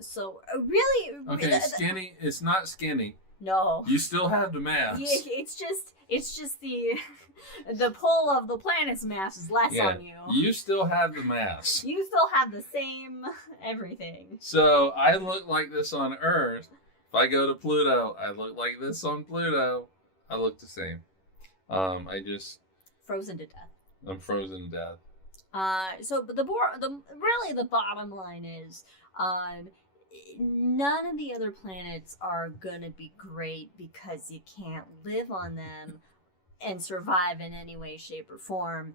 So really. Okay, skinny. It's not skinny. No. You still have the mass. Yeah, it's just the pull of the planet's mass is less on you. You still have the mass. You still have the same everything. So I look like this on Earth. If I go to Pluto, I look like this on Pluto. I look the same. I just frozen to death. I'm frozen to death. So the bottom line is, none of the other planets are gonna be great because you can't live on them and survive in any way, shape, or form.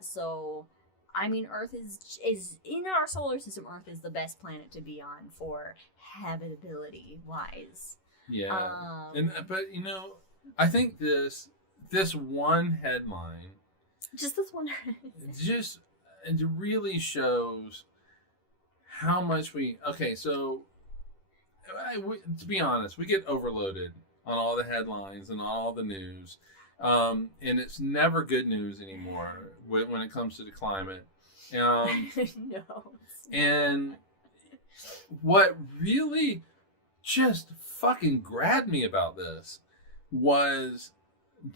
So, Earth is in our solar system. Earth is the best planet to be on for habitability wise. Yeah, but I think this one headline. Just this one. It really shows how much so to be honest, we get overloaded on all the headlines and all the news. And it's never good news anymore when it comes to the climate. No. And what really just fucking grabbed me about this was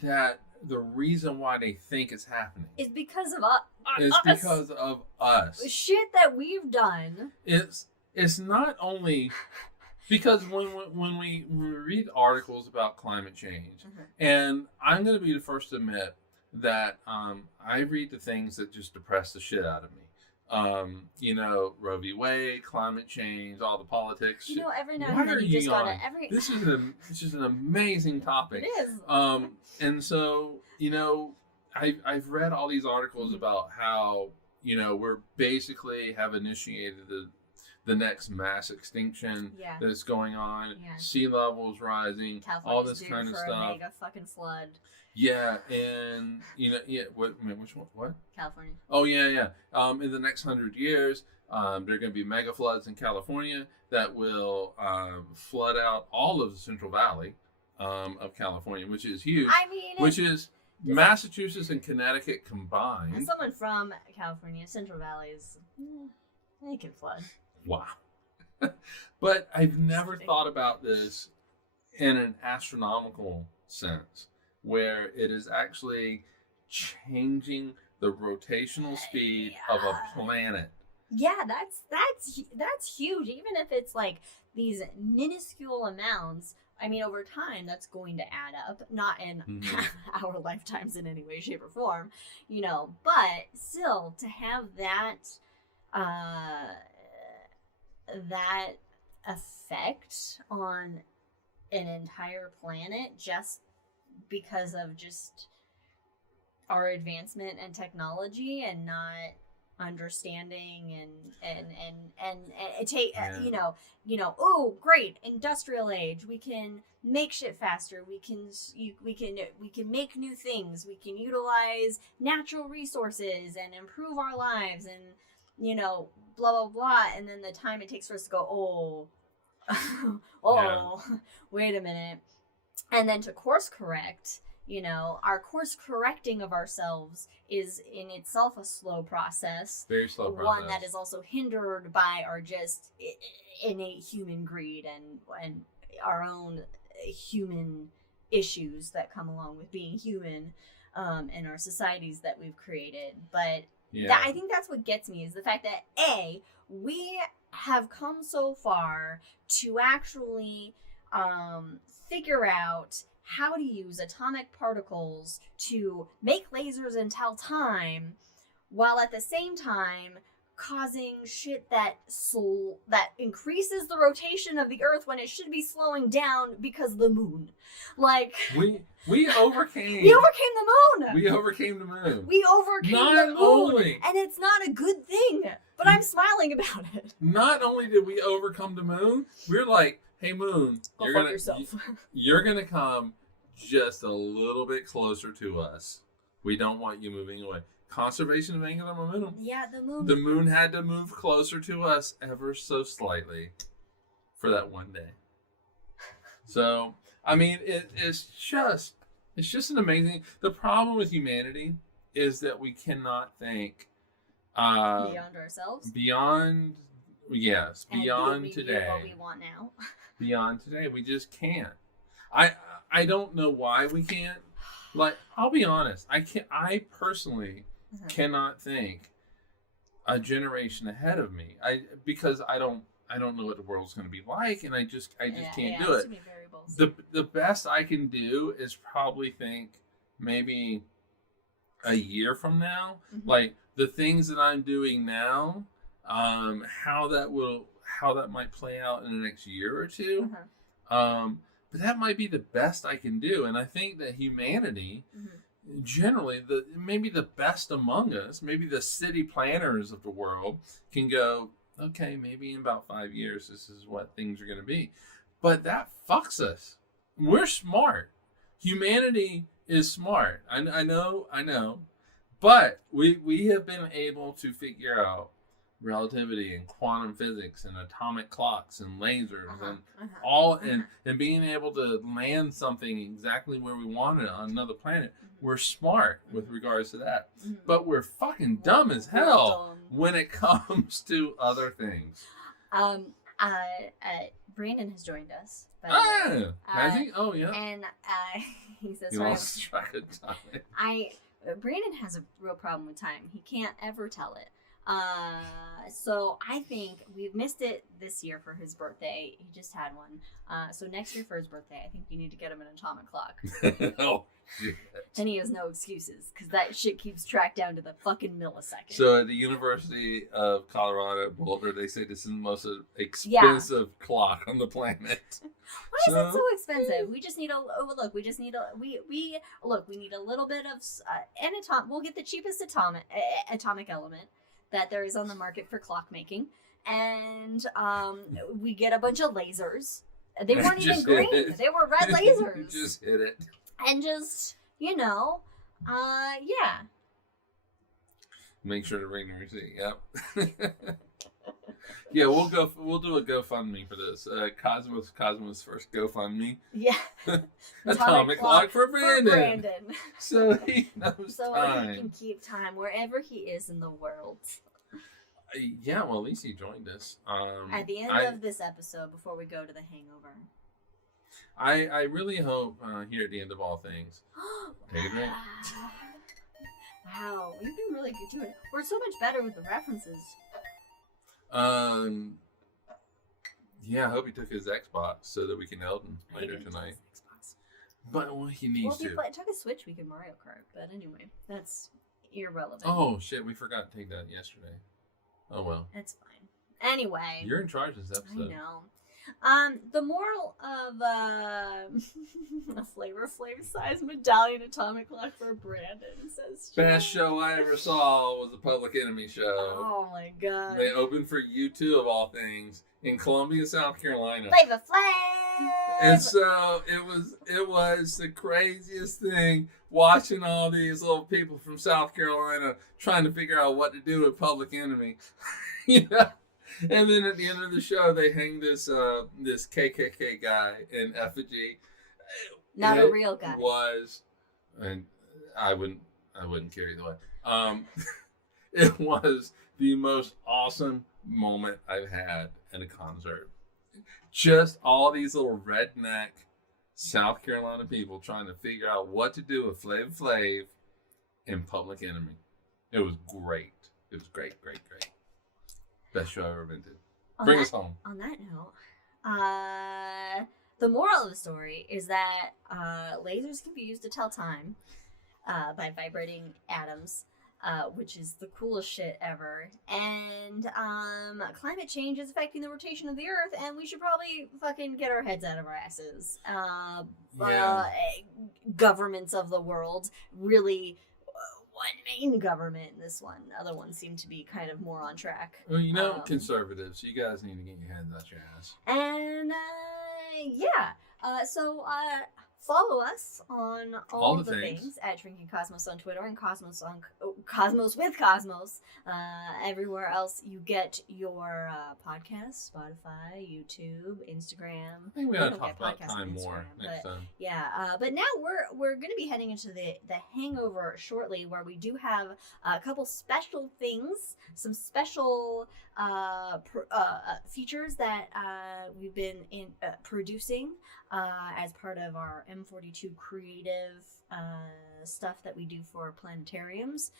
that the reason why they think it's happening is because of us. It's because of us. Shit that we've done. It's not only because when we read articles about climate change, and I'm going to be the first to admit that I read the things that just depress the shit out of me. Roe v. Wade, climate change, all the politics. Every now Why and then are you just gotta yawning? every. This is an amazing topic. It is. And so I've read all these articles about how we're basically have initiated the next mass extinction that's going on. Yeah. Sea levels rising, California's all this due kind of for stuff. A mega fucking flood. Yeah, and which one? What? California. Oh yeah. In the next 100 years, there are going to be mega floods in California that will flood out all of the Central Valley of California, which is huge. I mean, which is Massachusetts and Connecticut combined. And someone from California, Central Valley is they can flood. Wow. But I've never thought about this in an astronomical sense, where it is actually changing the rotational speed of a planet. Yeah, that's huge. Even if it's like these minuscule amounts, I mean, over time, that's going to add up. Not in our lifetimes in any way, shape, or form, But still, to have that that effect on an entire planet just because of just our advancement and technology and not understanding and take oh great, industrial age, we can make shit faster, we can make new things, we can utilize natural resources and improve our lives and blah blah blah, and then the time it takes for us to go wait a minute, and then to course correct. Our course correcting of ourselves is in itself a slow process. Very slow process. One that is also hindered by our just innate human greed and our own human issues that come along with being human, and our societies that we've created. But I think that's what gets me, is the fact that we have come so far to actually figure out how to use atomic particles to make lasers and tell time, while at the same time causing shit that increases the rotation of the Earth when it should be slowing down because of the moon. Like we overcame the moon. We overcame the moon. We overcame the moon, and it's not a good thing. But I'm smiling about it. Not only did we overcome the moon, we're like, hey moon, you're gonna come just a little bit closer to us. We don't want you moving away. Conservation of angular momentum. Yeah, the moon. The moon had to move closer to us ever so slightly for that one day. So, I mean, it's just an amazing. The problem with humanity is that we cannot think beyond ourselves. Beyond today. What we want now. Beyond today, we just can't. I don't know why we can't. Like, I'll be honest. I personally cannot think a generation ahead of me. Because I don't know what the world's going to be like, and I just can't do it. Too many variables. The best I can do is probably think maybe a year from now, like the things that I'm doing now, how that might play out in the next year or two. But that might be the best I can do, and I think that humanity, generally, maybe the best among us, maybe the city planners of the world, can go, okay, maybe in about 5 years, this is what things are going to be. But that fucks us. We're smart. Humanity is smart. I know. But we have been able to figure out relativity and quantum physics and atomic clocks and lasers and being able to land something exactly where we want it on another planet. We're smart with regards to that, but we're fucking dumb as hell when it comes to other things. Brandon has joined us. Has he? Oh yeah. And he says, he lost track of time. Brandon has a real problem with time. He can't ever tell it. So I think we've missed it this year for his birthday. He just had one. So next year for his birthday, I think you need to get him an atomic clock. Oh, shit. And he has no excuses because that shit keeps tracked down to the fucking millisecond. So at the University of Colorado at Boulder, they say this is the most expensive clock on the planet. Why is it so expensive? We just need we need a little bit of we'll get the cheapest atomic element that there is on the market for clock making, and we get a bunch of lasers. They weren't even green; they were red lasers. Just hit it, and just make sure to bring the receipt. Yep. Yeah, we'll do a GoFundMe for this. Cosmos first GoFundMe. Yeah. Atomic clock for Brandon. So he knows time. He can keep time wherever he is in the world. Yeah, well, at least he joined us. At the end of this episode, before we go to the hangover. I really hope here at the end of all things. Take a drink. Wow, we've been really good doing it. We're so much better with the references. Yeah, I hope he took his Xbox so that we can Elden later tonight. But he needs to. Well, if he took a Switch, we could Mario Kart. But anyway, that's irrelevant. Oh shit, we forgot to take that yesterday. Oh well. It's fine. Anyway. You're in charge of this episode. I know. The moral of a Flavor Flav size medallion atomic clock for Brandon says. Best show I ever saw was the Public Enemy show. Oh my god! They opened for U2 of all things in Columbia, South Carolina. Flavor Flav. And so it was the craziest thing watching all these little people from South Carolina trying to figure out what to do with Public Enemy. Yeah. And then at the end of the show, they hang this KKK guy in effigy. Not a real guy. And I wouldn't care either way. It was the most awesome moment I've had in a concert. Just all these little redneck South Carolina people trying to figure out what to do with Flav Flav and Public Enemy. It was great. It was great. Best show I've ever been to. Bring us home. On that note, the moral of the story is that lasers can be used to tell time by vibrating atoms, which is the coolest shit ever. And climate change is affecting the rotation of the Earth, and we should probably fucking get our heads out of our asses. Governments of the world really. One main government, this one. Other ones seem to be kind of more on track. Well, conservatives, you guys need to get your hands out your ass. And, so follow us on all the things at Drinking Cosmos on Twitter and Cosmos with Cosmos. Everywhere else you get your podcasts, Spotify, YouTube, Instagram. I think we ought to talk about time more next time. Yeah, but now we're going to be heading into the hangover shortly, where we do have a couple special things, some special features that we've been producing as part of our M42 creative stuff that we do for planetariums.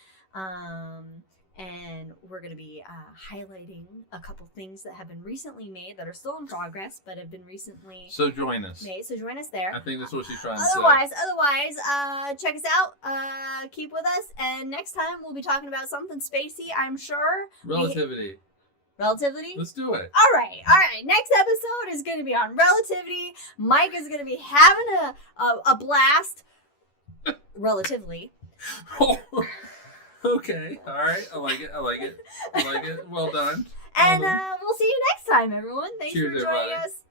And we're going to be highlighting a couple things that have been recently made that are still in progress, but have been recently So join us there. I think that's what she's trying to say. Otherwise, check us out. Keep with us. And next time we'll be talking about something spacey, I'm sure. Relativity. Relativity? Let's do it. All right. Next episode is going to be on relativity. Mike is going to be having a blast. Relatively. Okay. All right. I like it. Well done. And we'll see you next time, everyone. Thanks for joining us.